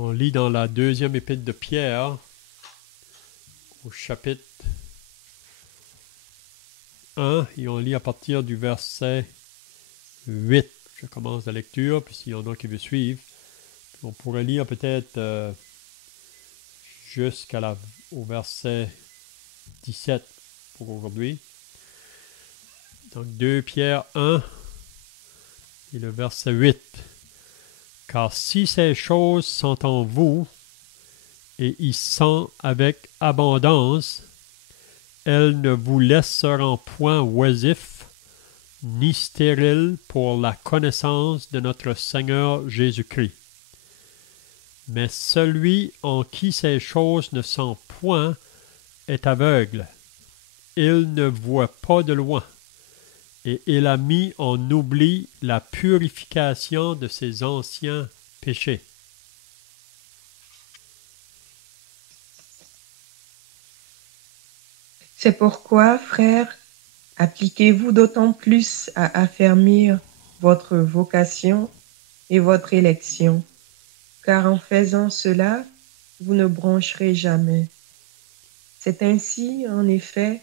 On lit dans la deuxième épître de Pierre, au chapitre 1, et on lit à partir du verset 8. Je commence la lecture, puis s'il y en a qui veulent suivre, on pourrait lire peut-être jusqu'au verset 17 pour aujourd'hui. Donc 2 Pierre 1 et le verset 8. Car si ces choses sont en vous et y sont avec abondance, elles ne vous laisseront point oisifs ni stériles pour la connaissance de notre Seigneur Jésus-Christ. Mais celui en qui ces choses ne sont point est aveugle. Il ne voit pas de loin, et il a mis en oubli la purification de ses anciens péchés. C'est pourquoi, frères, appliquez-vous d'autant plus à affermir votre vocation et votre élection, car en faisant cela, vous ne broncherez jamais. C'est ainsi, en effet,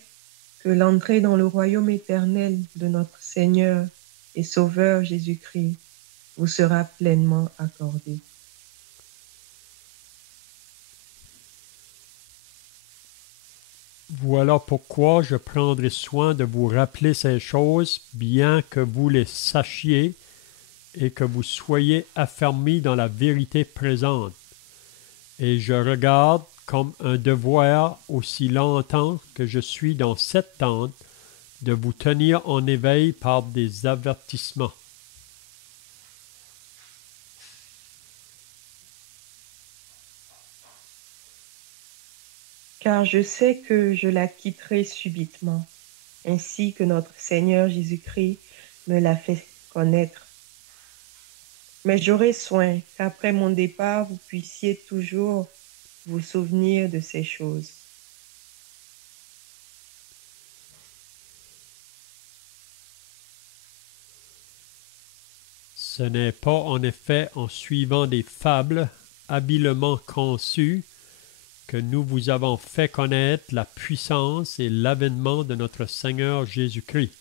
que l'entrée dans le royaume éternel de notre Seigneur et Sauveur Jésus-Christ vous sera pleinement accordée. Voilà pourquoi je prendrai soin de vous rappeler ces choses, bien que vous les sachiez et que vous soyez affermis dans la vérité présente. Et je regarde comme un devoir, aussi longtemps que je suis dans cette tente, de vous tenir en éveil par des avertissements. Car je sais que je la quitterai subitement, ainsi que notre Seigneur Jésus-Christ me l'a fait connaître. Mais j'aurai soin qu'après mon départ, vous puissiez toujours vous souvenir de ces choses. Ce n'est pas en effet en suivant des fables habilement conçues que nous vous avons fait connaître la puissance et l'avènement de notre Seigneur Jésus-Christ,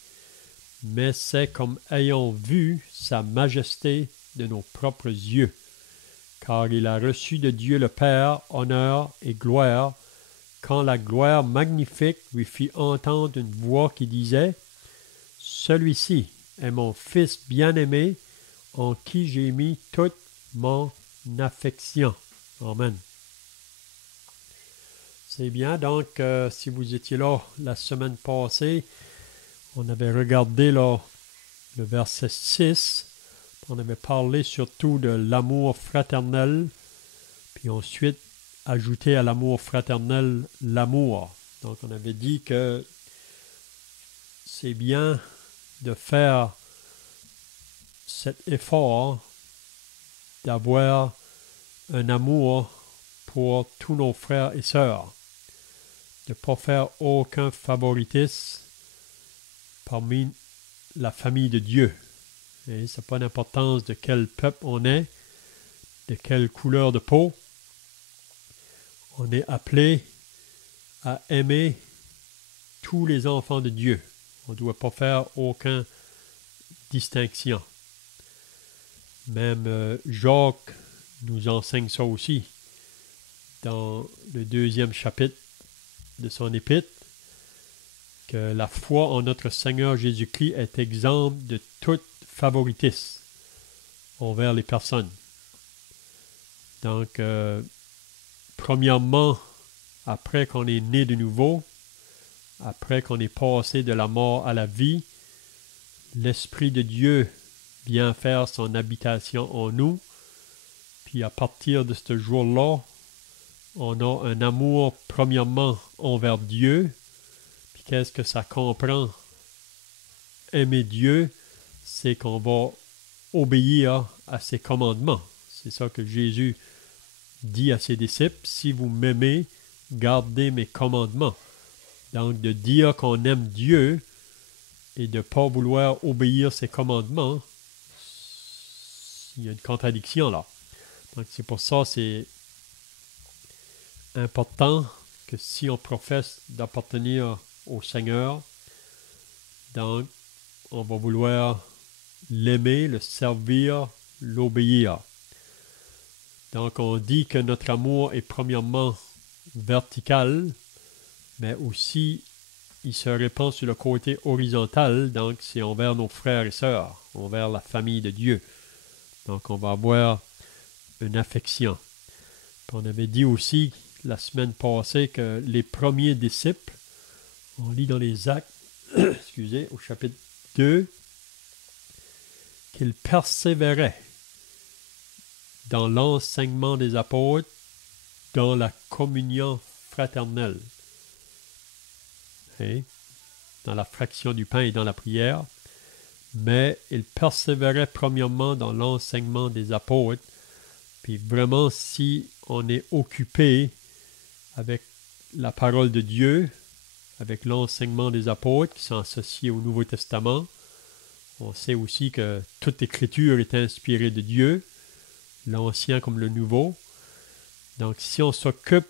mais c'est comme ayant vu sa majesté de nos propres yeux, car il a reçu de Dieu le Père honneur et gloire, quand la gloire magnifique lui fit entendre une voix qui disait « Celui-ci est mon Fils bien-aimé, en qui j'ai mis toute mon affection. » Amen. C'est bien, donc, si vous étiez là la semaine passée, on avait regardé là, le verset 6, on avait parlé surtout de l'amour fraternel, puis ensuite ajouté à l'amour fraternel l'amour. Donc on avait dit que c'est bien de faire cet effort d'avoir un amour pour tous nos frères et sœurs, de ne pas faire aucun favoritisme parmi la famille de Dieu. Et ça n'a pas d'importance de quel peuple on est, de quelle couleur de peau. On est appelé à aimer tous les enfants de Dieu. On ne doit pas faire aucune distinction. Même Jacques nous enseigne ça aussi dans le 2e chapitre de son épître, que la foi en notre Seigneur Jésus-Christ est exempte de tout favoritisme envers les personnes. Donc, premièrement, après qu'on est né de nouveau, après qu'on est passé de la mort à la vie, l'Esprit de Dieu vient faire son habitation en nous, puis à partir de ce jour-là, on a un amour premièrement envers Dieu. Puis qu'est-ce que ça comprend? Aimer Dieu, c'est qu'on va obéir à ses commandements. C'est ça que Jésus dit à ses disciples, si vous m'aimez, gardez mes commandements. Donc de dire qu'on aime Dieu et de ne pas vouloir obéir ses commandements, il y a une contradiction là. Donc c'est pour ça c'est important que si on professe d'appartenir au Seigneur, donc on va vouloir l'aimer, le servir, l'obéir. Donc on dit que notre amour est premièrement vertical, mais aussi il se répand sur le côté horizontal, donc c'est envers nos frères et sœurs, envers la famille de Dieu. Donc on va avoir une affection. Puis on avait dit aussi la semaine passée que les premiers disciples, on lit dans les Actes, excusez, au chapitre 2, qu'ils persévéraient dans l'enseignement des apôtres, dans la communion fraternelle, dans la fraction du pain et dans la prière, mais ils persévéraient premièrement dans l'enseignement des apôtres. Puis vraiment, si on est occupé avec la parole de Dieu, avec l'enseignement des apôtres qui sont associés au Nouveau Testament, on sait aussi que toute écriture est inspirée de Dieu, l'Ancien comme le Nouveau. Donc si on s'occupe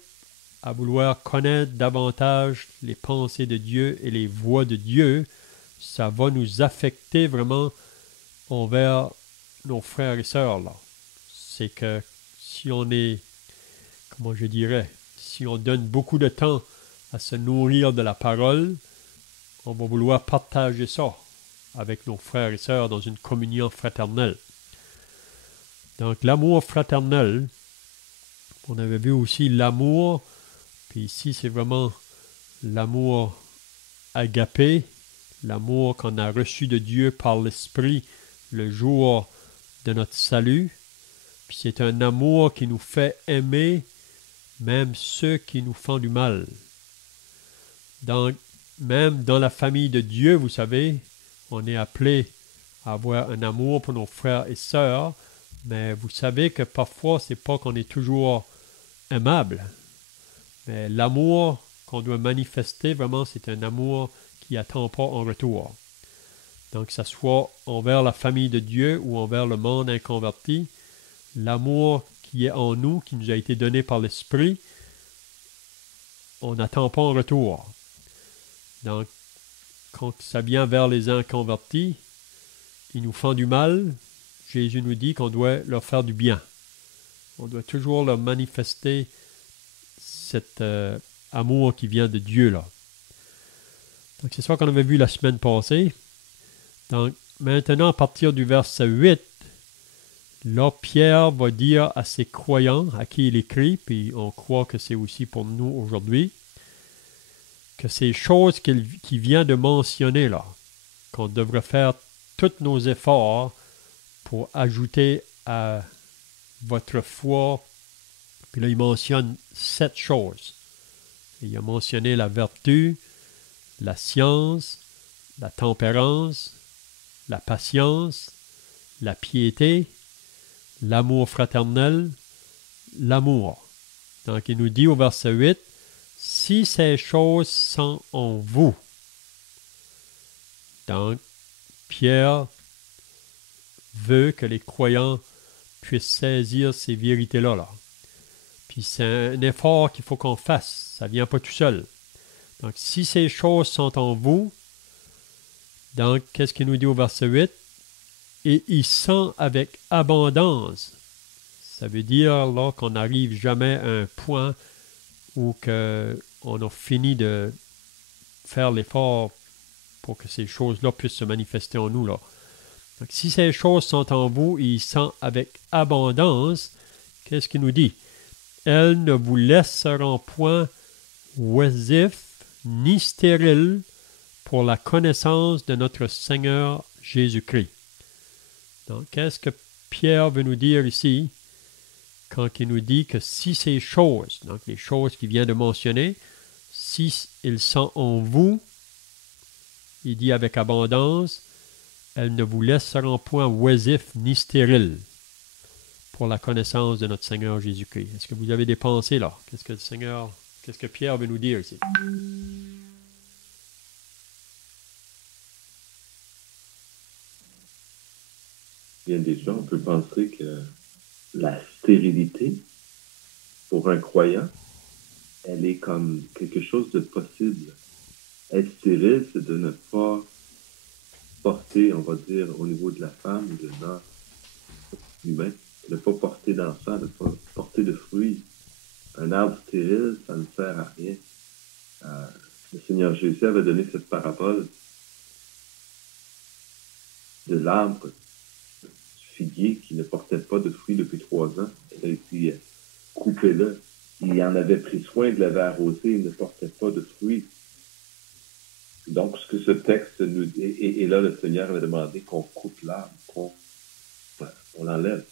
à vouloir connaître davantage les pensées de Dieu et les voies de Dieu, ça va nous affecter vraiment envers nos frères et sœurs, là. C'est que si on est, comment je dirais, si on donne beaucoup de temps à se nourrir de la parole, on va vouloir partager ça avec nos frères et sœurs dans une communion fraternelle. Donc l'amour fraternel, on avait vu aussi l'amour, puis ici c'est vraiment l'amour agapé, l'amour qu'on a reçu de Dieu par l'Esprit le jour de notre salut. Puis c'est un amour qui nous fait aimer même ceux qui nous font du mal. Donc, même dans la famille de Dieu, vous savez, on est appelé à avoir un amour pour nos frères et sœurs, mais vous savez que parfois, c'est pas qu'on est toujours aimable. Mais l'amour qu'on doit manifester, vraiment, c'est un amour qui n'attend pas en retour. Donc, que ce soit envers la famille de Dieu ou envers le monde inconverti, l'amour qui est en nous, qui nous a été donné par l'Esprit, on n'attend pas en retour. Donc, quand ça vient vers les inconvertis, ils nous font du mal, Jésus nous dit qu'on doit leur faire du bien. On doit toujours leur manifester cet amour qui vient de Dieu, là. Donc, c'est ça qu'on avait vu la semaine passée. Donc, maintenant, à partir du verset 8, là, Pierre va dire à ses croyants, à qui il écrit, puis on croit que c'est aussi pour nous aujourd'hui, que ces choses qu'il vient de mentionner là, qu'on devrait faire tous nos efforts pour ajouter à votre foi. Puis là, il mentionne 7 choses. Il a mentionné la vertu, la science, la tempérance, la patience, la piété, l'amour fraternel, l'amour. Donc, il nous dit au verset 8, « Si ces choses sont en vous. » Donc, Pierre veut que les croyants puissent saisir ces vérités-là. Là. Puis c'est un effort qu'il faut qu'on fasse. Ça ne vient pas tout seul. Donc, si ces choses sont en vous, donc, qu'est-ce qu'il nous dit au verset 8? Et ils sont avec abondance. Ça veut dire là qu'on n'arrive jamais à un point où on a fini de faire l'effort pour que ces choses-là puissent se manifester en nous. Là. Donc, si ces choses sont en vous et ils sont avec abondance, qu'est-ce qu'il nous dit? Elles ne vous laisseront point oisifs ni stériles pour la connaissance de notre Seigneur Jésus-Christ. Donc, qu'est-ce que Pierre veut nous dire ici quand il nous dit que si ces choses, donc les choses qu'il vient de mentionner, si ils sont en vous, il dit avec abondance, elles ne vous laisseront point oisifs ni stériles pour la connaissance de notre Seigneur Jésus-Christ. Est-ce que vous avez des pensées là? Qu'est-ce que Pierre veut nous dire ici? Bien des gens, on peut penser que la stérilité, pour un croyant, elle est comme quelque chose de possible. Être stérile, c'est de ne pas porter, on va dire, au niveau de la femme ou de l'homme humain, de ne pas porter d'enfant, de ne pas porter de fruits. Un arbre stérile, ça ne sert à rien. Le Seigneur Jésus avait donné cette parabole de l'arbre du figuier qui ne portait pas de fruits depuis 3 ans. Il a été coupé là. Il en avait pris soin, il l'avait arrosé, il ne portait pas de fruits. Donc, ce que ce texte nous dit, et là, le Seigneur avait demandé qu'on coupe l'arbre, qu'on l'enlève.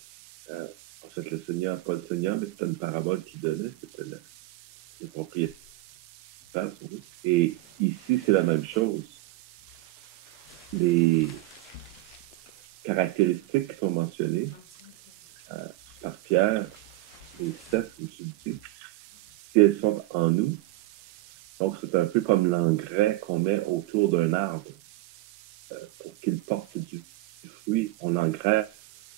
En fait, le Seigneur, pas le Seigneur, mais c'était une parabole qu'il donnait, c'était le propriétaire. Et ici, c'est la même chose. Les caractéristiques qui sont mentionnées par Pierre, les 7, comme tu dis, si elles sont en nous, donc c'est un peu comme l'engrais qu'on met autour d'un arbre pour qu'il porte du fruit. On l'engraisse.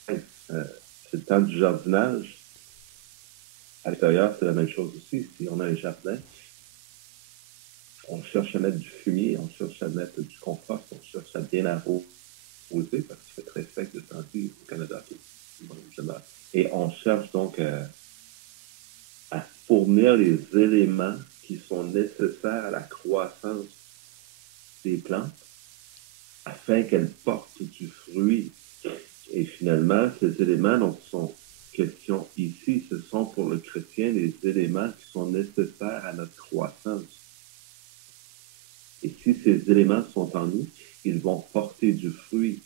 C'est le temps du jardinage. À l'extérieur, c'est la même chose aussi. Si on a un jardin, on cherche à mettre du fumier, on cherche à mettre du compost, on cherche à bien arroser parce qu'il fait très sec de temps-ci au Canada. Et on cherche donc à fournir les éléments qui sont nécessaires à la croissance des plantes afin qu'elles portent du fruit. Et finalement, ces éléments dont sont question ici, ce sont pour le chrétien les éléments qui sont nécessaires à notre croissance. Et si ces éléments sont en nous, ils vont porter du fruit.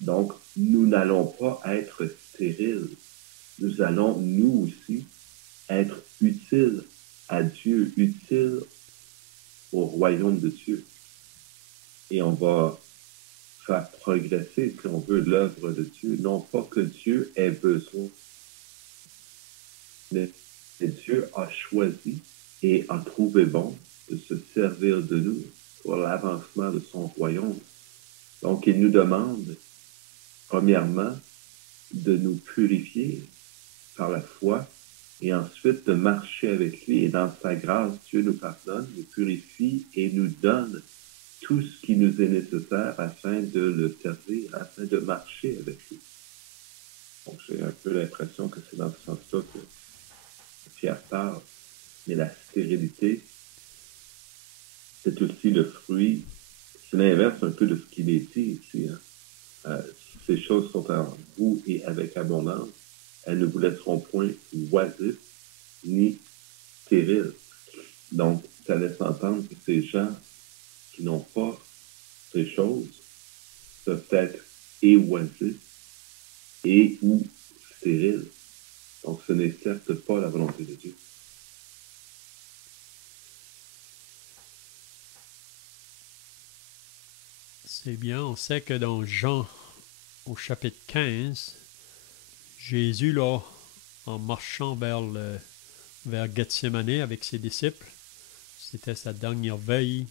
Donc, nous n'allons pas être stériles. Nous allons, nous aussi, être utiles à Dieu, utiles au royaume de Dieu. Et on va faire progresser, si on veut, l'œuvre de Dieu. Non pas que Dieu ait besoin, mais Dieu a choisi et a trouvé bon de se servir de nous pour l'avancement de son royaume. Donc, il nous demande, premièrement, de nous purifier par la foi et ensuite de marcher avec lui. Et dans sa grâce, Dieu nous pardonne, nous purifie et nous donne tout ce qui nous est nécessaire afin de le servir, afin de marcher avec lui. Donc, j'ai un peu l'impression que c'est dans ce sens-là que Pierre parle. Mais la stérilité, c'est aussi le fruit. C'est l'inverse un peu de ce qu'il est dit ici. Si ces choses sont en vous et avec abondance, elles ne vous laisseront point oisifs ni stériles. Donc, ça laisse entendre que ces gens qui n'ont pas ces choses peuvent être et oisifs et ou stériles. Donc, ce n'est certes pas la volonté de Dieu. C'est bien, on sait que dans Jean, au chapitre 15, Jésus, là, en marchant vers Gethsémane avec ses disciples, c'était sa dernière veille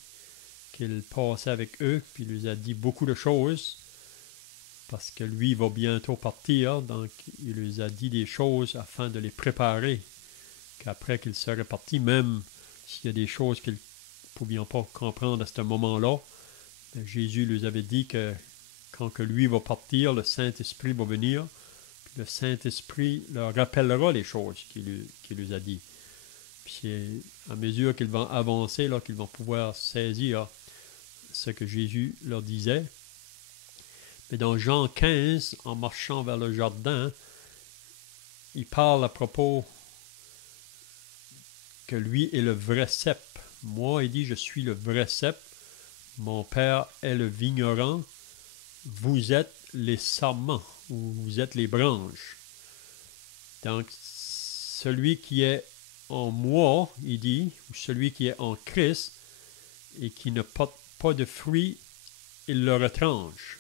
qu'il passait avec eux, puis il lui a dit beaucoup de choses, parce que lui va bientôt partir, donc il lui a dit des choses afin de les préparer, qu'après qu'il serait parti, même s'il y a des choses qu'ils ne pouvions pas comprendre à ce moment-là, Jésus lui avait dit que quand que lui va partir, le Saint-Esprit va venir, puis le Saint-Esprit leur rappellera les choses qu'il lui a dit. Puis à mesure qu'ils vont avancer, là, qu'ils vont pouvoir saisir ce que Jésus leur disait. Mais dans Jean 15, en marchant vers le jardin, il parle à propos que lui est le vrai cep. Moi, il dit, je suis le vrai cep. Mon Père est le vigneron. Vous êtes les sarments, ou vous êtes les branches. Donc, celui qui est en moi, il dit, ou celui qui est en Christ, et qui ne porte pas de fruits, il le retranche.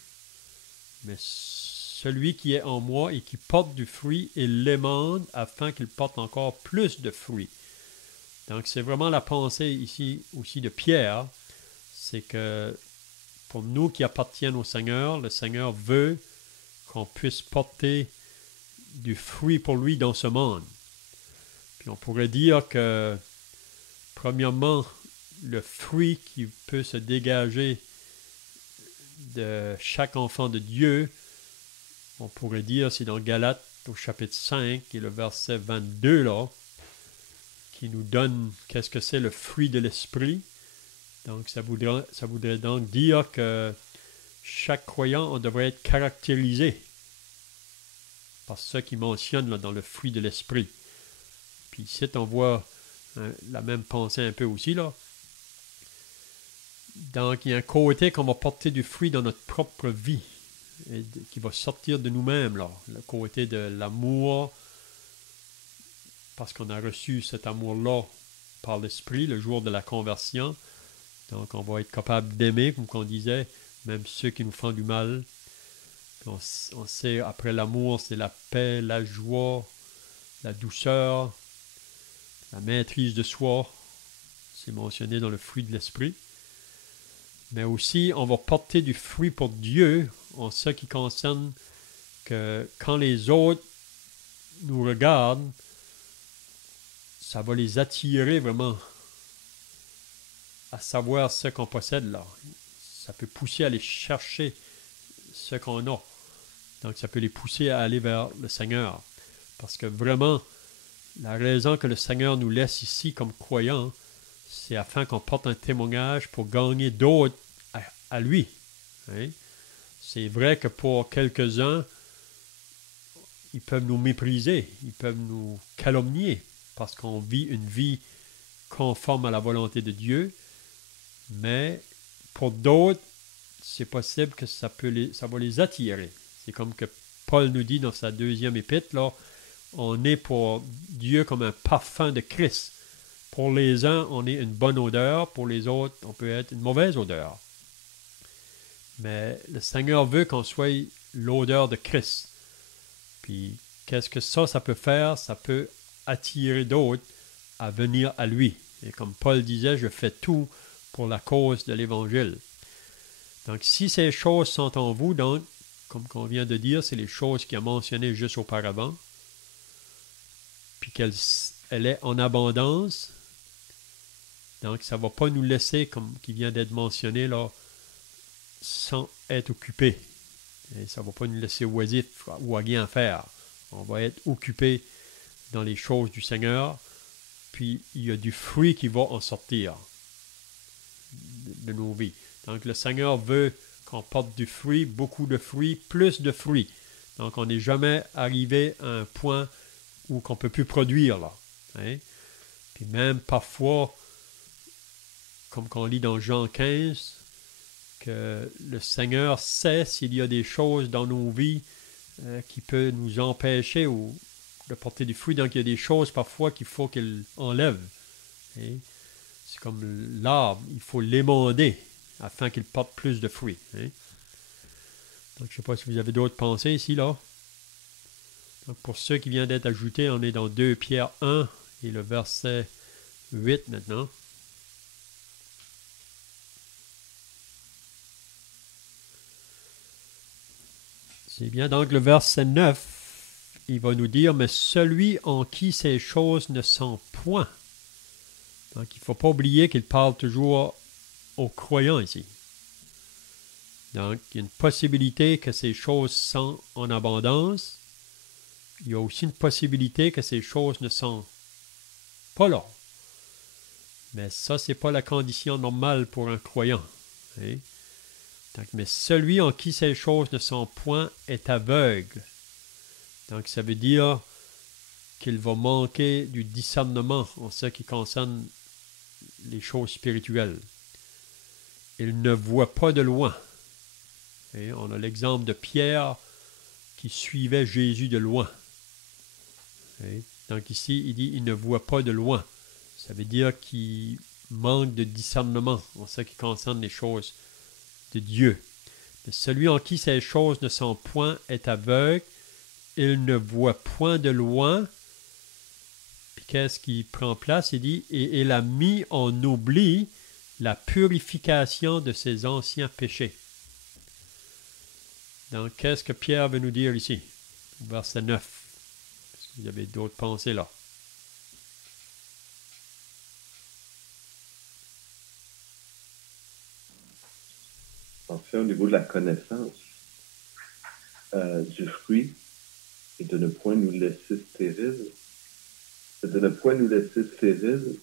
Mais celui qui est en moi et qui porte du fruit, il l'émande afin qu'il porte encore plus de fruits. Donc, c'est vraiment la pensée ici aussi de Pierre, c'est que pour nous qui appartiennent au Seigneur, le Seigneur veut qu'on puisse porter du fruit pour lui dans ce monde. Puis on pourrait dire que, premièrement, le fruit qui peut se dégager de chaque enfant de Dieu, on pourrait dire, c'est dans Galates au chapitre 5, et le verset 22 là, qui nous donne qu'est-ce que c'est le fruit de l'esprit. Donc ça voudrait donc dire que chaque croyant, on devrait être caractérisé par ce qu'il mentionne là, dans le fruit de l'esprit. Puis ici, on voit la même pensée un peu aussi là. Donc, il y a un côté qu'on va porter du fruit dans notre propre vie et qui va sortir de nous-mêmes, là. Le côté de l'amour, parce qu'on a reçu cet amour-là par l'Esprit le jour de la conversion. Donc, on va être capable d'aimer, comme on disait, même ceux qui nous font du mal. On sait, après l'amour, c'est la paix, la joie, la douceur, la maîtrise de soi. C'est mentionné dans le fruit de l'Esprit. Mais aussi, on va porter du fruit pour Dieu en ce qui concerne que quand les autres nous regardent, ça va les attirer vraiment à savoir ce qu'on possède là. Ça peut pousser à aller chercher ce qu'on a. Donc, ça peut les pousser à aller vers le Seigneur. Parce que vraiment, la raison que le Seigneur nous laisse ici comme croyants, c'est afin qu'on porte un témoignage pour gagner d'autres à lui. Hein? C'est vrai que pour quelques-uns, ils peuvent nous mépriser, ils peuvent nous calomnier parce qu'on vit une vie conforme à la volonté de Dieu, mais pour d'autres, c'est possible que ça va les attirer. C'est comme que Paul nous dit dans sa deuxième épître, là, on est pour Dieu comme un parfum de Christ. Pour les uns, on est une bonne odeur, pour les autres, on peut être une mauvaise odeur. Mais le Seigneur veut qu'on soit l'odeur de Christ. Puis, qu'est-ce que ça peut faire? Ça peut attirer d'autres à venir à lui. Et comme Paul disait, je fais tout pour la cause de l'Évangile. Donc, si ces choses sont en vous, donc, comme on vient de dire, c'est les choses qu'il a mentionnées juste auparavant, puis qu'elle est en abondance, donc ça ne va pas nous laisser, comme qui vient d'être mentionné là, sans être occupé. Et ça ne va pas nous laisser oisifs ou à rien faire. On va être occupé dans les choses du Seigneur, puis il y a du fruit qui va en sortir de nos vies. Donc le Seigneur veut qu'on porte du fruit, beaucoup de fruits, plus de fruits. Donc on n'est jamais arrivé à un point où qu'on ne peut plus produire là. Hein? Puis même parfois, comme qu'on lit dans Jean 15, que le Seigneur sait s'il y a des choses dans nos vies qui peuvent nous empêcher ou de porter du fruit. Donc il y a des choses parfois qu'il faut qu'il enlève. Hein? C'est comme l'arbre, il faut l'émonder afin qu'il porte plus de fruits. Hein? Donc je ne sais pas si vous avez d'autres pensées ici, là. Donc pour ceux qui viennent d'être ajoutés, on est dans 2 Pierre 1 et le verset 8 maintenant. C'est bien, donc le verset 9, il va nous dire, mais celui en qui ces choses ne sont point. Donc il ne faut pas oublier qu'il parle toujours aux croyants ici. Donc il y a une possibilité que ces choses sont en abondance. Il y a aussi une possibilité que ces choses ne sont pas là. Mais ça, ce n'est pas la condition normale pour un croyant. Hein? Donc, mais celui en qui ces choses ne sont point est aveugle. Donc, ça veut dire qu'il va manquer du discernement en ce qui concerne les choses spirituelles. Il ne voit pas de loin. Et on a l'exemple de Pierre qui suivait Jésus de loin. Et donc ici, il dit il ne voit pas de loin. Ça veut dire qu'il manque de discernement en ce qui concerne les choses de Dieu. Mais celui en qui ces choses ne sont point est aveugle, il ne voit point de loin. Puis qu'est-ce qui prend place? Il dit, et il a mis en oubli la purification de ses anciens péchés. Donc, qu'est-ce que Pierre veut nous dire ici? Verset 9. Vous avez d'autres pensées là. En fait, au niveau de la connaissance du fruit, et de ne point nous laisser stériles, de ne point nous laisser stériles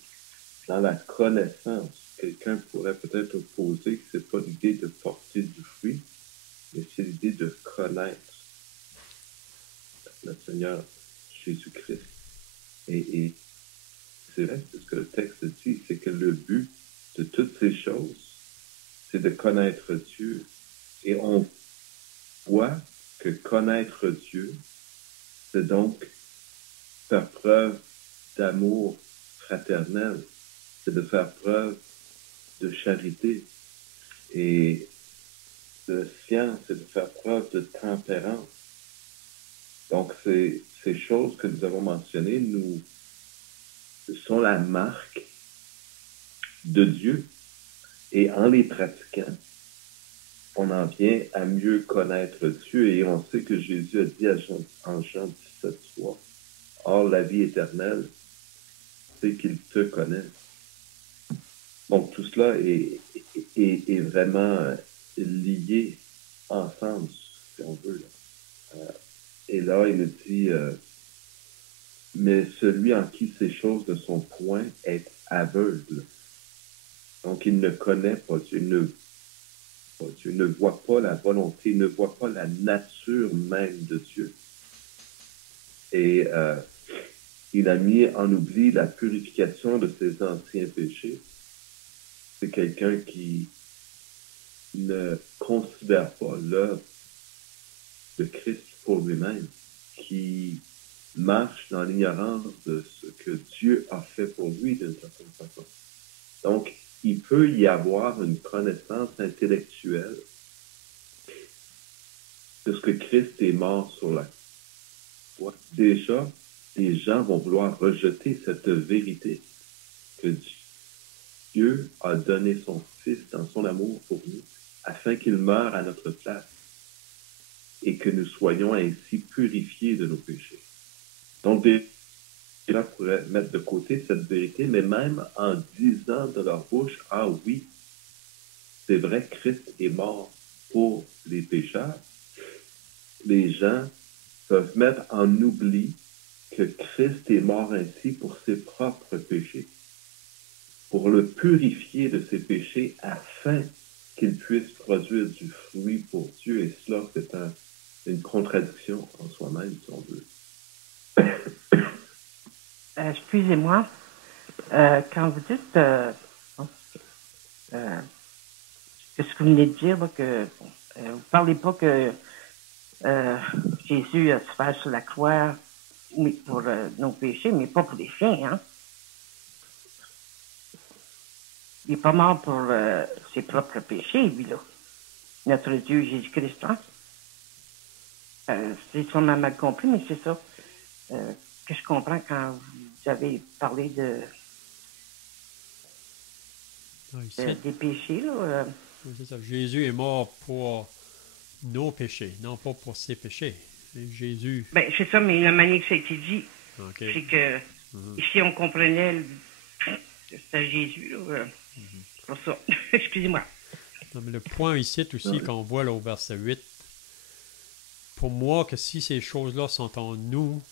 dans la connaissance. Quelqu'un pourrait peut-être opposer que c'est pas l'idée de porter du fruit, mais c'est l'idée de connaître le Seigneur Jésus-Christ. Et c'est vrai, c'est ce que le texte dit, c'est que le but de toutes ces choses, c'est de connaître Dieu. Et on voit que connaître Dieu, c'est donc faire preuve d'amour fraternel, c'est de faire preuve de charité et de science, c'est de faire preuve de tempérance. Donc, ces choses que nous avons mentionnées nous sont la marque de Dieu. Et en les pratiquant, on en vient à mieux connaître Dieu. Et on sait que Jésus a dit en Jean 17:3, « Or, la vie éternelle, c'est qu'il te connaît. » Donc, tout cela est vraiment lié ensemble, si on veut. Et là, il nous dit, mais celui en qui ces choses ne sont point est aveugle. Donc, il ne connaît pas Dieu, il ne voit pas la volonté, il ne voit pas la nature même de Dieu. Et il a mis en oubli la purification de ses anciens péchés. C'est quelqu'un qui ne considère pas l'œuvre de Christ pour lui-même, qui marche dans l'ignorance de ce que Dieu a fait pour lui d'une certaine façon. Donc, il peut y avoir une connaissance intellectuelle de ce que Christ est mort sur la croix. Déjà, les gens vont vouloir rejeter cette vérité que Dieu a donné son Fils dans son amour pour nous, afin qu'il meure à notre place et que nous soyons ainsi purifiés de nos péchés. Donc, des gens pourraient mettre de côté cette vérité, mais même en disant de leur bouche, « Ah oui, c'est vrai, Christ est mort pour les pécheurs », les gens peuvent mettre en oubli que Christ est mort ainsi pour ses propres péchés, pour le purifier de ses péchés afin qu'il puisse produire du fruit pour Dieu. Et cela, c'est une contradiction en soi-même, si on veut. Excusez-moi, quand vous dites ce que vous venez de dire, là, que vous parlez pas que Jésus a souffert sur la croix oui, pour nos péchés, mais pas pour les siens, hein? Il n'est pas mort pour ses propres péchés, lui, là. Notre Dieu Jésus-Christ, hein? C'est sûrement mal compris, mais c'est ça que je comprends quand vous avez parlé des péchés, là. C'est ça. Jésus est mort pour nos péchés, non pas pour ses péchés. Et Jésus... Ben, c'est ça, mais la manière que ça a été dit, Okay. c'est que ici, on comprenait que c'était Jésus, là. C'est pour ça. Excusez-moi. Non, mais le point ici aussi, qu'on voit là, au verset 8, pour moi, que si ces choses-là sont en nous,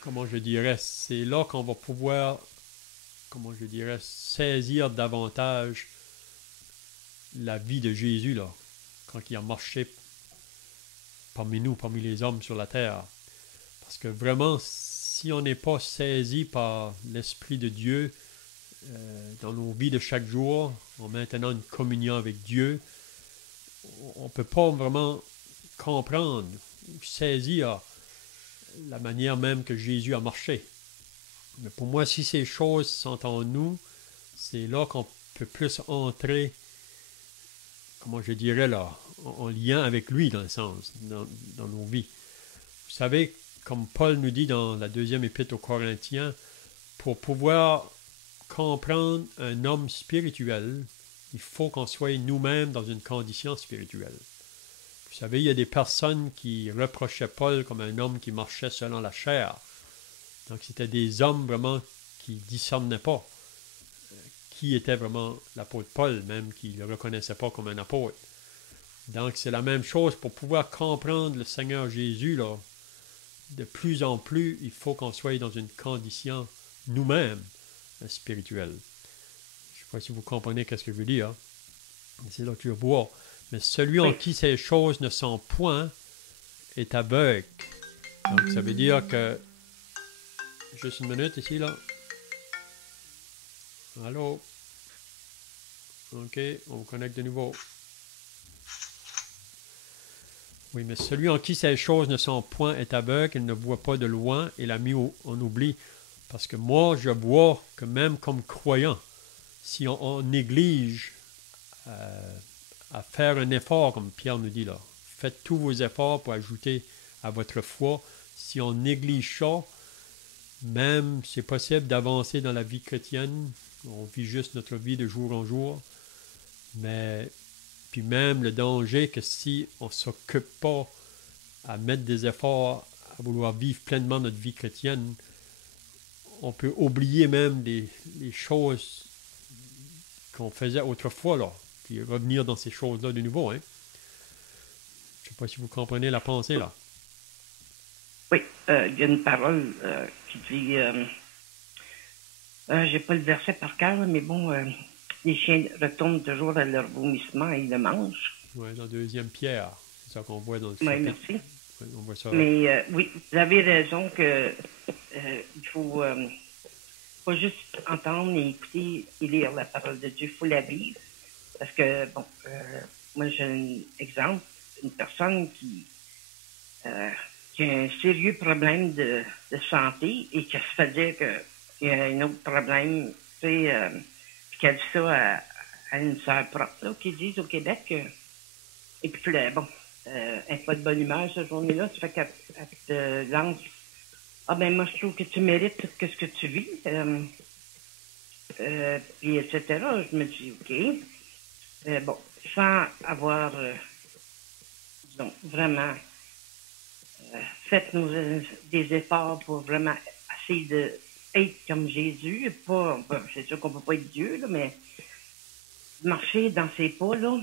comment je dirais, c'est là qu'on va pouvoir, comment je dirais, saisir davantage la vie de Jésus, là, quand il a marché parmi nous, parmi les hommes sur la terre. Parce que vraiment, si on n'est pas saisi par l'Esprit de Dieu dans nos vies de chaque jour, en maintenant une communion avec Dieu, on ne peut pas vraiment comprendre ou saisir la manière même que Jésus a marché. Mais pour moi, si ces choses sont en nous, c'est là qu'on peut plus entrer, comment je dirais là, en lien avec lui dans le sens, dans nos vies. Vous savez, comme Paul nous dit dans la deuxième épître aux Corinthiens, pour pouvoir comprendre un homme spirituel, il faut qu'on soit nous-mêmes dans une condition spirituelle. Vous Vous savez, il y a des personnes qui reprochaient Paul comme un homme qui marchait selon la chair. Donc, c'était des hommes vraiment qui ne discernaient pas qui était vraiment l'apôtre Paul, même qui ne le reconnaissait pas comme un apôtre. Donc, c'est la même chose pour pouvoir comprendre le Seigneur Jésus, là. De plus en plus, il faut qu'on soit dans une condition nous-mêmes spirituelle. Je ne sais pas si vous comprenez ce que je veux dire. C'est là que je vois. Mais celui en qui ces choses ne sont point est aveugle. Donc, ça veut dire que... Juste une minute ici, là. Allô? OK, on vous connecte de nouveau. Oui, mais celui en qui ces choses ne sont point est aveugle, il ne voit pas de loin et l'a mis en oubli. Parce que moi, je vois que même comme croyant, si on néglige à faire un effort, comme Pierre nous dit là, faites tous vos efforts pour ajouter à votre foi. Si on néglige ça, même c'est possible d'avancer dans la vie chrétienne. On vit juste notre vie de jour en jour. Mais puis même le danger que si on ne s'occupe pas à mettre des efforts, à vouloir vivre pleinement notre vie chrétienne, on peut oublier même les choses qu'on faisait autrefois, là, puis revenir dans ces choses-là de nouveau. Hein. Je ne sais pas si vous comprenez la pensée, là. Oui, il y a une parole qui dit, j'ai pas le verset par cœur, mais bon, les chiens retournent toujours à leur vomissement et ils le mangent. Oui, dans 2 Pierre, c'est ça qu'on voit dans le Oui, chapitre. merci. Oui, on voit ça. Mais oui, vous avez raison que il faut pas juste entendre et écouter et lire la parole de Dieu, il faut la vivre. Parce que, bon, moi j'ai un exemple, une personne qui a un sérieux problème de santé et qui se fait dire qu'il y a un autre problème, tu sais, puis qu'elle dit ça à une sœur propre, là, qui disent au Québec. Et puis, bon, elle n'est pas de bonne humeur cette journée-là, ça fait qu'elle te lance. Ah ben moi je trouve que tu mérites tout ce que tu vis, puis etc. Je me dis ok. Bon, sans avoir, disons, vraiment fait des efforts pour vraiment essayer d'être comme Jésus. Pas, c'est sûr qu'on ne peut pas être Dieu, là, mais marcher dans ses pas, là,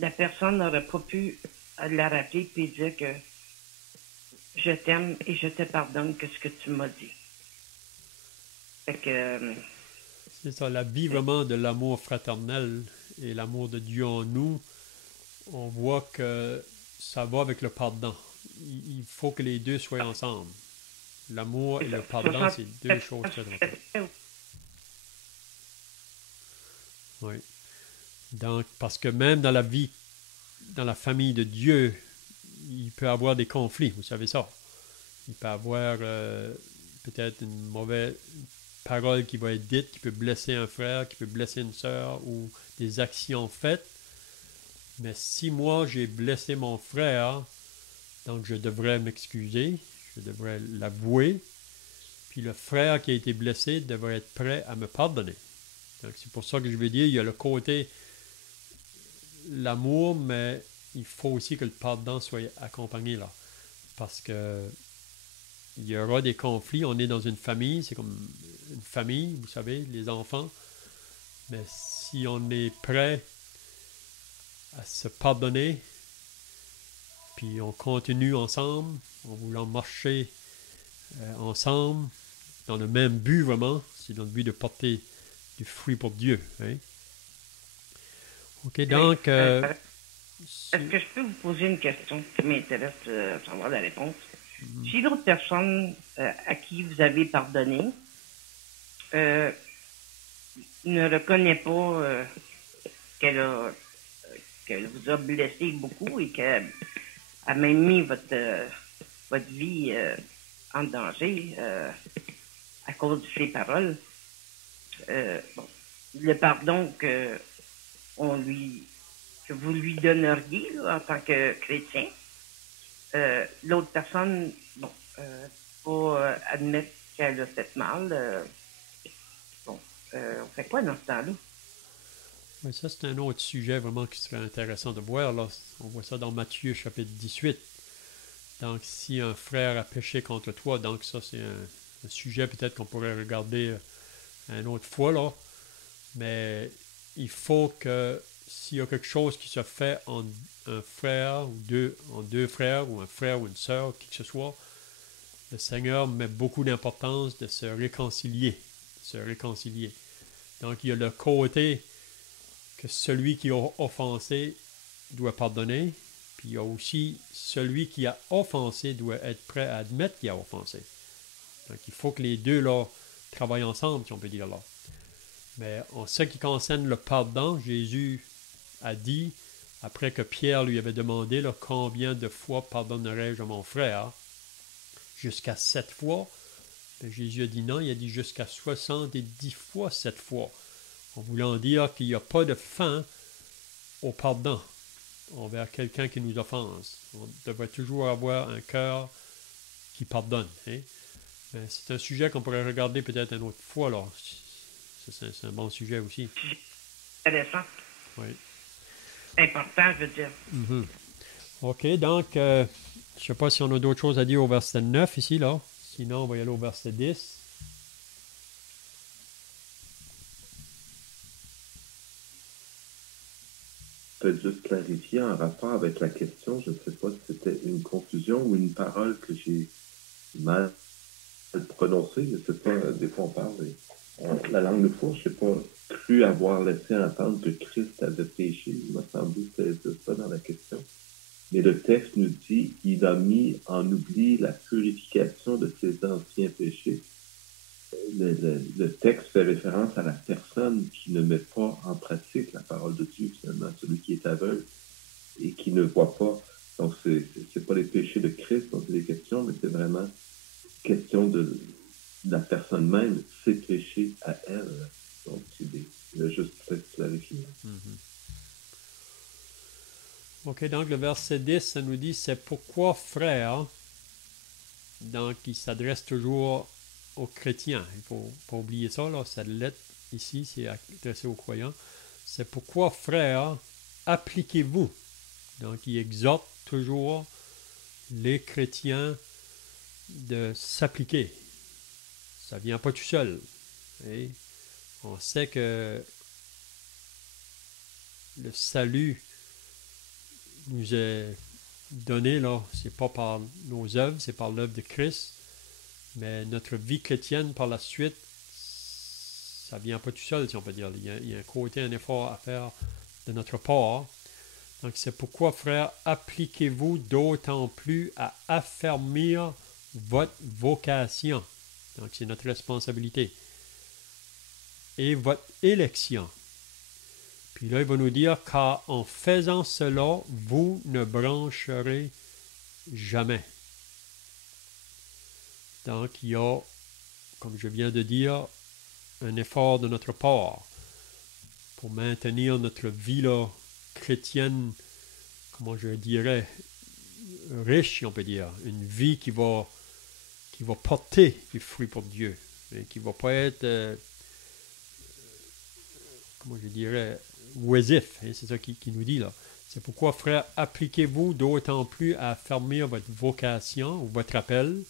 la personne n'aurait pas pu la rappeler et dire que je t'aime et je te pardonne que ce que tu m'as dit. Fait que... c'est ça, la vie vraiment de l'amour fraternel et l'amour de Dieu en nous, on voit que ça va avec le pardon. Il faut que les deux soient ensemble. L'amour et le pardon, c'est 2 choses très importantes. Oui. Donc, parce que même dans la vie, dans la famille de Dieu, il peut y avoir des conflits, vous savez ça. Il peut y avoir peut-être une mauvaise parole qui va être dite, qui peut blesser un frère, qui peut blesser une sœur, ou des actions faites. Mais si moi, j'ai blessé mon frère, donc je devrais m'excuser, je devrais l'avouer, puis le frère qui a été blessé devrait être prêt à me pardonner. Donc c'est pour ça que je veux dire, il y a le côté l'amour, mais il faut aussi que le pardon soit accompagné là. Parce que il y aura des conflits. On est dans une famille, c'est comme une famille, vous savez, les enfants. Mais si on est prêt à se pardonner, puis on continue ensemble, en voulant marcher ensemble, dans le même but vraiment, c'est dans le but de porter du fruit pour Dieu. Hein? OK, donc... est-ce que je peux vous poser une question qui m'intéresse savoir la réponse? Si l'autre personne à qui vous avez pardonné ne reconnaît pas qu'elle vous a blessé beaucoup et qu'elle a même mis votre vie en danger à cause de ses paroles, bon, le pardon que vous lui donneriez là, en tant que chrétien, l'autre personne, bon, pas admettre qu'elle a fait mal, bon, on fait quoi dans ce temps-là? Oui, ça, c'est un autre sujet vraiment qui serait intéressant de voir. Là. On voit ça dans Matthieu chapitre 18. Donc, si un frère a péché contre toi, donc ça, c'est un sujet peut-être qu'on pourrait regarder une autre fois, là. Mais il faut que s'il y a quelque chose qui se fait en un frère ou en deux frères ou un frère ou une sœur, qui que ce soit, le Seigneur met beaucoup d'importance de se réconcilier. Donc, il y a le côté que celui qui a offensé doit pardonner, puis il y a aussi celui qui a offensé doit être prêt à admettre qu'il a offensé. Donc, il faut que les deux là travaillent ensemble, si on peut dire là. Mais en ce qui concerne le pardon, Jésus a dit, après que Pierre lui avait demandé là, combien de fois pardonnerai-je à mon frère, jusqu'à 7 fois, mais Jésus a dit non, il a dit jusqu'à 70 fois 7 fois, en voulant dire qu'il n'y a pas de fin au pardon envers quelqu'un qui nous offense. On devrait toujours avoir un cœur qui pardonne. Hein? Mais c'est un sujet qu'on pourrait regarder peut-être une autre fois. Là. C'est un bon sujet aussi. Intéressant. Oui. Important, je veux dire. Mm-hmm. OK, donc, je ne sais pas si on a d'autres choses à dire au verset 9 ici, là. Sinon, on va y aller au verset 10. Peut-être juste clarifier en rapport avec la question, je ne sais pas si c'était une confusion ou une parole que j'ai mal prononcée. Je ne sais pas, des fois on parle la langue de fou, je n'ai pas cru avoir laissé entendre que Christ avait péché. Il m'a semblé que c'était ça dans la question. Mais le texte nous dit qu'il a mis en oubli la purification de ses anciens péchés. Le texte fait référence à la personne qui ne met pas en pratique la parole de Dieu, finalement, celui qui est aveugle et qui ne voit pas. Donc, c'est pas les péchés de Christ dont il est question, mais c'est vraiment question de la personne même, ses péchés à elle. Donc, il a juste fait clarifier. Mm-hmm. OK, donc le verset 10, ça nous dit, c'est pourquoi, frère, donc il s'adresse toujours aux chrétiens. Il ne faut pas oublier ça, là, cette lettre ici, c'est adressé aux croyants. C'est pourquoi, frère, appliquez-vous. Donc il exhorte toujours les chrétiens de s'appliquer. Ça ne vient pas tout seul. Et on sait que le salut nous est donné, là, c'est pas par nos œuvres, c'est par l'œuvre de Christ, mais notre vie chrétienne par la suite, ça vient pas tout seul, si on peut dire. Il y a un côté, un effort à faire de notre part. Donc c'est pourquoi, frères, appliquez-vous d'autant plus à affermir votre vocation. Donc c'est notre responsabilité. Et votre élection. Puis là, il va nous dire, car en faisant cela, vous ne brancherez jamais. Donc, il y a, comme je viens de dire, un effort de notre part pour maintenir notre vie là, chrétienne, comment je dirais, riche, si on peut dire. Une vie qui va porter du fruit pour Dieu, et qui ne va pas être, comment je dirais, oisif, hein, c'est ça qui nous dit là. C'est pourquoi, frères, appliquez-vous d'autant plus à affermir votre vocation ou votre appel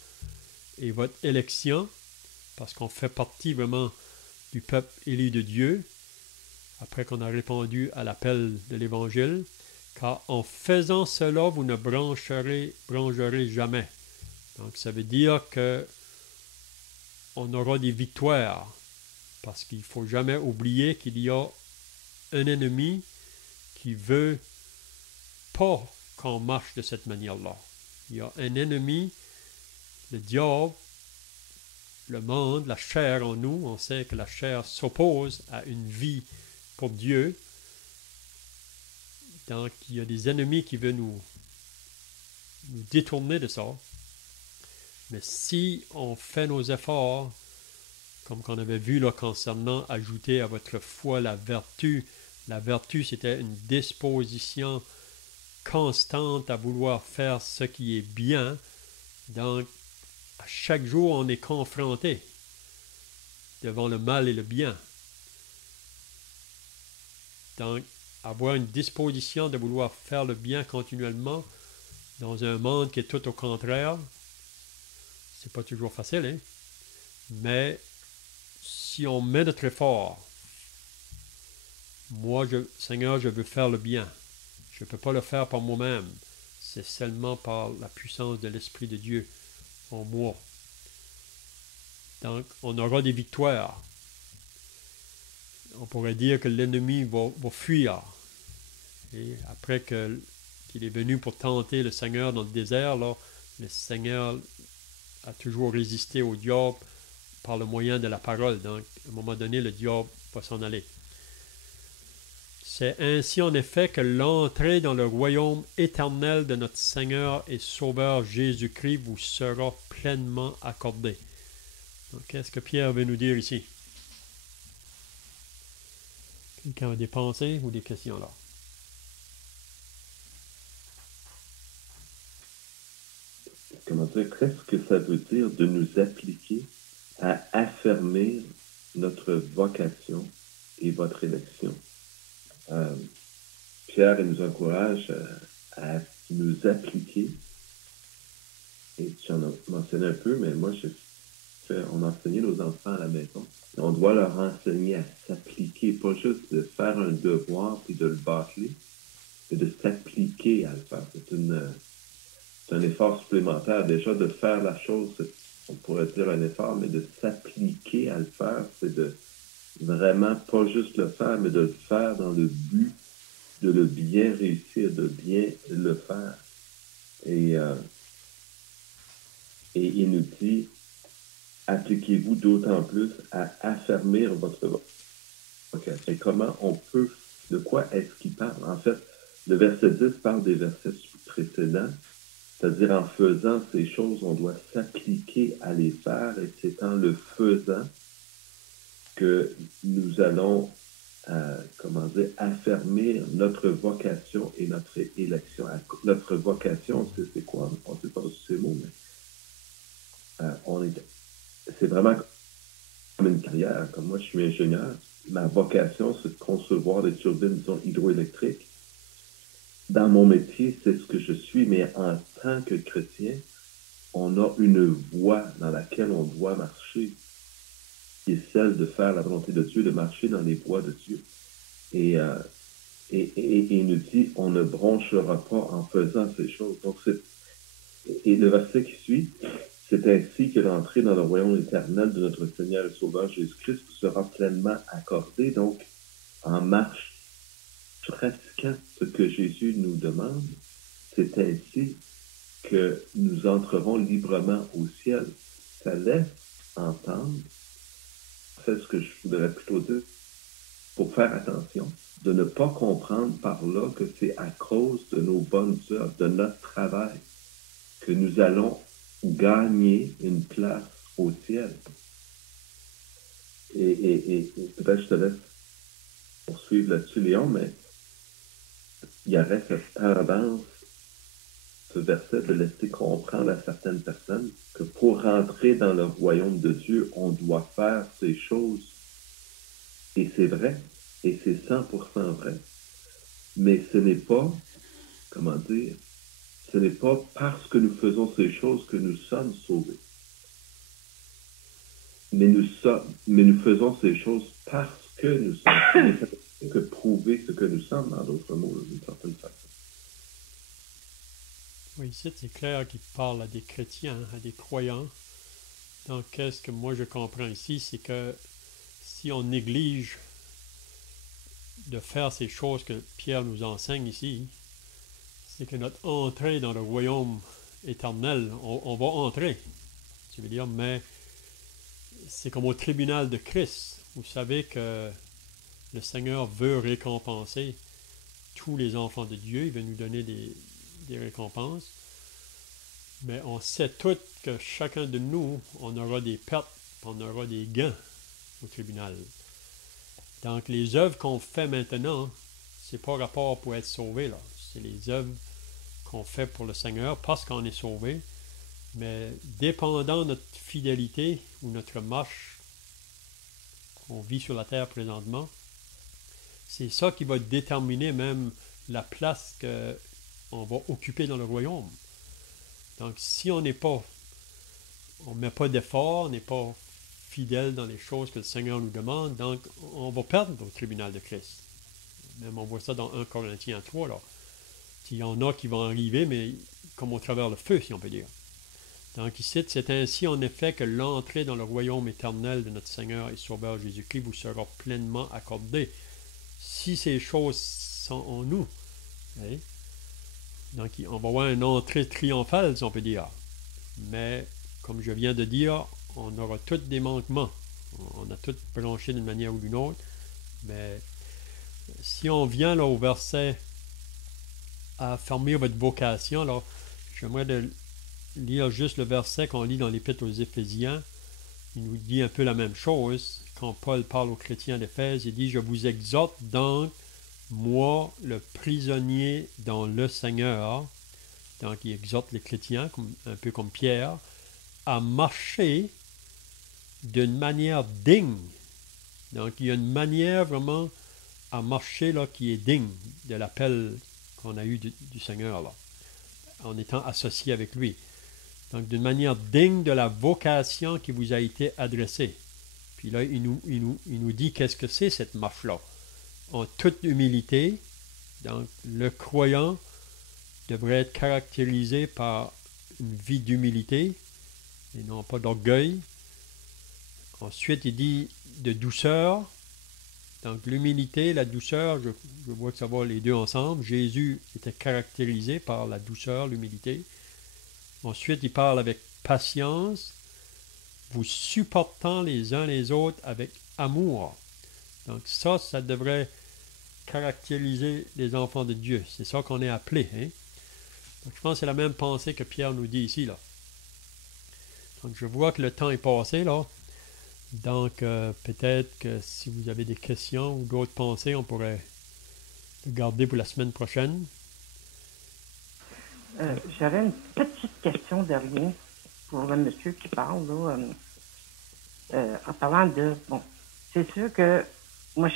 et votre élection, parce qu'on fait partie vraiment du peuple élu de Dieu, après qu'on a répondu à l'appel de l'Évangile, car en faisant cela, vous ne brancherez jamais. Donc, ça veut dire que on aura des victoires, parce qu'il ne faut jamais oublier qu'il y a un ennemi qui veut pas qu'on marche de cette manière-là. Il y a un ennemi, le diable, le monde, la chair en nous. On sait que la chair s'oppose à une vie pour Dieu. Donc, il y a des ennemis qui veulent nous détourner de ça. Mais si on fait nos efforts, comme qu'on avait vu là, concernant ajouter à votre foi la vertu c'était une disposition constante à vouloir faire ce qui est bien. Donc, à chaque jour, on est confronté devant le mal et le bien. Donc, avoir une disposition de vouloir faire le bien continuellement dans un monde qui est tout au contraire, c'est pas toujours facile, hein? Mais si on met notre effort, moi, Seigneur, je veux faire le bien. Je ne peux pas le faire par moi-même. C'est seulement par la puissance de l'Esprit de Dieu en moi. Donc, on aura des victoires. On pourrait dire que l'ennemi va fuir. Et après qu'il est venu pour tenter le Seigneur dans le désert, là, le Seigneur a toujours résisté au diable par le moyen de la parole. Donc, à un moment donné, le diable va s'en aller. C'est ainsi en effet que l'entrée dans le royaume éternel de notre Seigneur et Sauveur Jésus-Christ vous sera pleinement accordée. Donc, qu'est-ce que Pierre veut nous dire ici? Quelqu'un a des pensées ou des questions là? Comment dire, qu'est-ce que ça veut dire de nous appliquer à affermir notre vocation et votre élection? Pierre nous encourage à nous appliquer, et tu en as mentionné un peu, mais moi, on enseignait nos enfants à la maison. On doit leur enseigner à s'appliquer, pas juste de faire un devoir puis de le bâcler, mais de s'appliquer à le faire. C'est un effort supplémentaire. Déjà, de faire la chose, on pourrait dire un effort, mais de s'appliquer à le faire, c'est de vraiment pas juste le faire, mais de le faire dans le but de le bien réussir, de bien le faire. Et il nous dit, appliquez-vous d'autant plus à affermir votre vocation. Et comment on peut, de quoi est-ce qu'il parle? En fait, le verset 10 parle des versets précédents, c'est-à-dire en faisant ces choses, on doit s'appliquer à les faire, et c'est en le faisant que nous allons, affermir notre vocation et notre élection. Notre vocation, c'est quoi? On ne sait pas tous ces mots, mais c'est vraiment comme une carrière. Comme moi, je suis ingénieur. Ma vocation, c'est de concevoir des turbines, disons, hydroélectriques. Dans mon métier, c'est ce que je suis, mais en tant que chrétien, on a une voie dans laquelle on doit marcher, qui est celle de faire la volonté de Dieu, de marcher dans les voies de Dieu. Et il nous dit, on ne bronchera pas en faisant ces choses. Donc, et le verset qui suit, c'est ainsi que l'entrée dans le royaume éternel de notre Seigneur et Sauveur Jésus-Christ sera pleinement accordée. Donc, en marche, pratiquant ce que Jésus nous demande, c'est ainsi que nous entrerons librement au ciel. Ça laisse entendre, c'est ce que je voudrais plutôt dire, pour faire attention, de ne pas comprendre par là que c'est à cause de nos bonnes œuvres, de notre travail, que nous allons gagner une place au ciel. Et peut-être je te laisse poursuivre là-dessus, Léon, mais il y aurait cette tendance, ce verset, de laisser comprendre à certaines personnes que pour rentrer dans le royaume de Dieu, on doit faire ces choses. Et c'est vrai, et c'est 100% vrai. Mais ce n'est pas, ce n'est pas parce que nous faisons ces choses que nous sommes sauvés. Mais nous faisons ces choses parce que nous sommes sauvés. C'est que prouver ce que nous sommes, en d'autres mots, d'une certaine façon. Oui, ici, c'est clair qu'il parle à des chrétiens, à des croyants. Donc, qu'est-ce que moi je comprends ici, c'est que si on néglige de faire ces choses que Pierre nous enseigne ici, c'est que notre entrée dans le royaume éternel, on va entrer, je veux dire, mais c'est comme au tribunal de Christ. Vous savez que le Seigneur veut récompenser tous les enfants de Dieu, il veut nous donner des récompenses, mais on sait tous que chacun de nous, on aura des pertes, on aura des gains au tribunal. Donc, les œuvres qu'on fait maintenant, c'est pas rapport pour être sauvé, là. C'est les œuvres qu'on fait pour le Seigneur parce qu'on est sauvé. Mais dépendant de notre fidélité ou notre marche qu'on vit sur la terre présentement, C'est ça qui va déterminer même la place qu'on va occuper dans le royaume. Donc, si on ne met pas d'effort, on n'est pas fidèle dans les choses que le Seigneur nous demande, donc on va perdre au tribunal de Christ. Même on voit ça dans 1 Corinthiens 3, là. Il y en a qui vont arriver, mais comme au travers le feu, si on peut dire. Donc ici, c'est ainsi en effet que l'entrée dans le royaume éternel de notre Seigneur et Sauveur Jésus-Christ vous sera pleinement accordée, si ces choses sont en nous. Hein? Donc on va avoir une entrée triomphale, si on peut dire. Mais, comme je viens de dire, on aura tous des manquements. On a tous branché d'une manière ou d'une autre. Mais si on vient là au verset à affermir votre vocation, là, j'aimerais lire juste le verset qu'on lit dans l'Épître aux Éphésiens. Il nous dit un peu la même chose. Quand Paul parle aux chrétiens d'Éphèse, il dit « Je vous exhorte donc, moi, le prisonnier dans le Seigneur », donc il exhorte les chrétiens, un peu comme Pierre, à marcher d'une manière digne. Donc il y a une manière vraiment à marcher là, qui est digne de l'appel qu'on a eu du Seigneur, là, en étant associé avec lui. Donc, d'une manière digne de la vocation qui vous a été adressée. Puis là, il nous dit qu'est-ce que c'est cette marche-là. En toute humilité, donc le croyant devrait être caractérisé par une vie d'humilité et non pas d'orgueil. Ensuite, il dit de douceur. Donc, l'humilité, la douceur, je vois que ça va les deux ensemble. Jésus était caractérisé par la douceur, l'humilité. Ensuite, il parle avec patience, vous supportant les uns les autres avec amour. Donc, ça devrait caractériser les enfants de Dieu. C'est ça qu'on est appelé. Hein? Donc, je pense que c'est la même pensée que Pierre nous dit ici, là. Donc, je vois que le temps est passé, là. Donc, peut-être que si vous avez des questions ou d'autres pensées, on pourrait le garder pour la semaine prochaine. J'avais une petite question de rien pour le monsieur qui parle, là, en parlant de... Bon, c'est sûr que moi,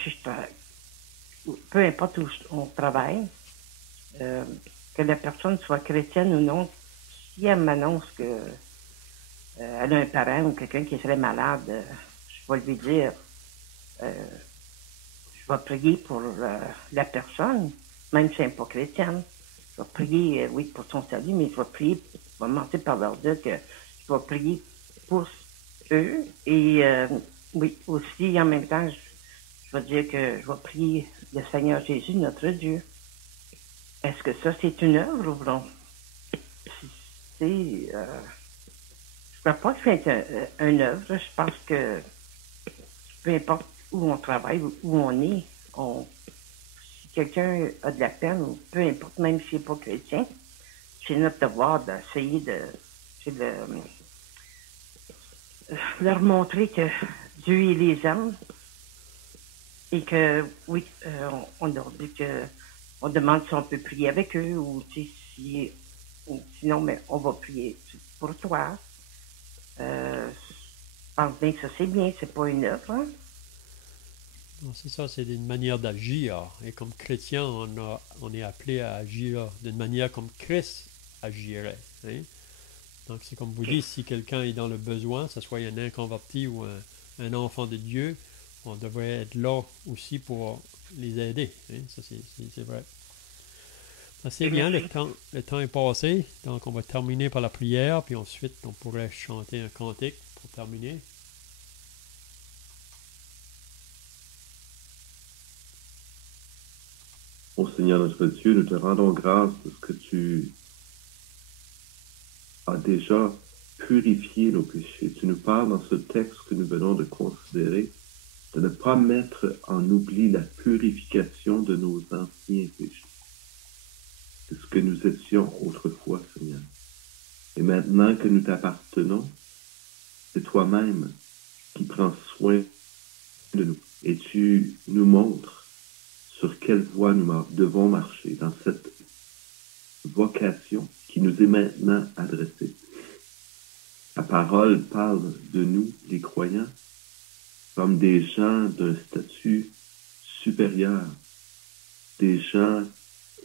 peu importe où on travaille, que la personne soit chrétienne ou non, si elle m'annonce que elle a un parent ou quelqu'un qui serait malade, je vais lui dire, je vais prier pour la personne, même si elle n'est pas chrétienne. Je vais prier, oui, pour son salut, mais je vais prier, je vais commencer par leur dire que je vais prier pour eux. Et oui, aussi, en même temps, je vais dire que je vais prier le Seigneur Jésus, notre Dieu. Est-ce que ça, c'est une œuvre ou non? Je ne crois pas que c'est une œuvre. Je pense que peu importe où on travaille, où on est, si quelqu'un a de la peine, ou peu importe, même s'il n'est pas chrétien, c'est notre devoir d'essayer de leur montrer que Dieu il les aime et que, oui, on leur dit que on demande si on peut prier avec eux ou sinon, mais on va prier pour toi. Je pense bien que ça c'est bien, c'est pas une œuvre. Hein? C'est ça, c'est une manière d'agir. Et comme chrétien, on est appelé à agir d'une manière comme Christ agirait. Hein? Donc, c'est comme vous dites, si quelqu'un est dans le besoin, que ce soit un inconverti ou un enfant de Dieu, on devrait être là aussi pour les aider. Hein? Ça, c'est vrai. C'est bien, le temps est passé. Donc, on va terminer par la prière, puis ensuite, on pourrait chanter un cantique pour terminer. Ô Seigneur notre Dieu, nous te rendons grâce de ce que tu as déjà purifié nos péchés. Tu nous parles dans ce texte que nous venons de considérer de ne pas mettre en oubli la purification de nos anciens péchés, de ce que nous étions autrefois, Seigneur. Et maintenant que nous t'appartenons, c'est toi-même qui prends soin de nous. Et tu nous montres sur quelle voie nous devons marcher dans cette vocation qui nous est maintenant adressée. La parole parle de nous, les croyants, comme des gens d'un statut supérieurs, des gens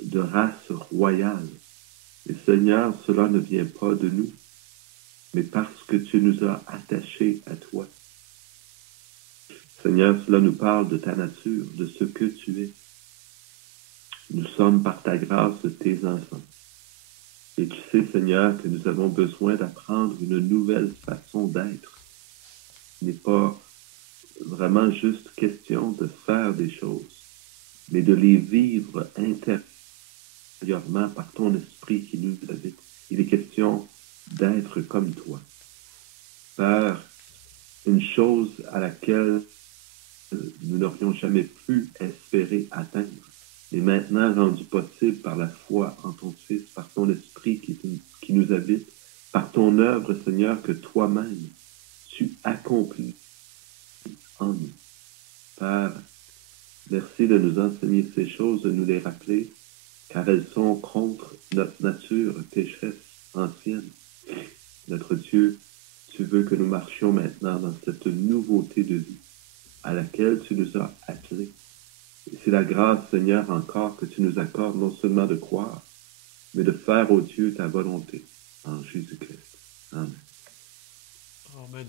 de race royale. Et Seigneur, cela ne vient pas de nous, mais parce que tu nous as attachés à toi. Seigneur, cela nous parle de ta nature, de ce que tu es. Nous sommes par ta grâce tes enfants. Et tu sais, Seigneur, que nous avons besoin d'apprendre une nouvelle façon d'être. Ce n'est pas vraiment juste question de faire des choses, mais de les vivre intérieurement par ton esprit qui nous habite. Il est question d'être comme toi. Faire une chose à laquelle nous n'aurions jamais pu espérer atteindre, et maintenant rendu possible par la foi en ton Fils, par ton esprit qui nous habite, par ton œuvre, Seigneur, que toi-même tu accomplis en nous. Père, merci de nous enseigner ces choses, de nous les rappeler, car elles sont contre notre nature pécheresse ancienne. Notre Dieu, tu veux que nous marchions maintenant dans cette nouveauté de vie à laquelle tu nous as appelés. Et c'est la grâce, Seigneur, encore que tu nous accordes non seulement de croire, mais de faire, ô Dieu, ta volonté en Jésus-Christ. Amen. Amen.